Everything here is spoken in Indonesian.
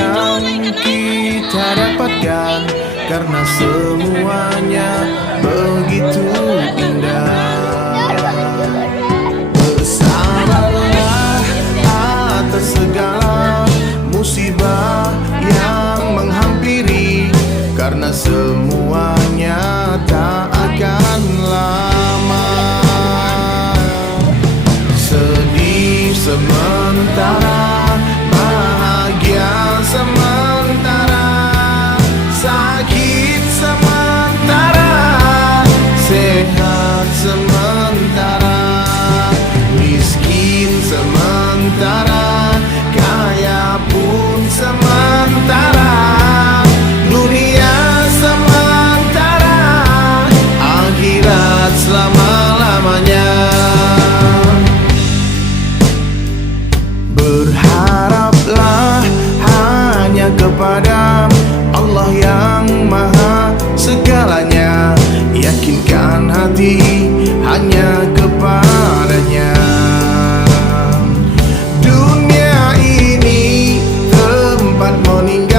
yang kita dapatkan, karena semuanya begitu indah. Bersabarlah atas segala musibah yang menghampiri, karena semuanya tak akan lama. Sedih sementara, bahagia sementara, sakit sementara, sehat sementara, miskin sementara, kaya pun sementara, dunia sementara, akhirat selama-lamanya. Berharaplah hanya kepada Allah yang maha segalanya, yakinkan hati hanya kepadanya. Dunia ini tempat meninggalkan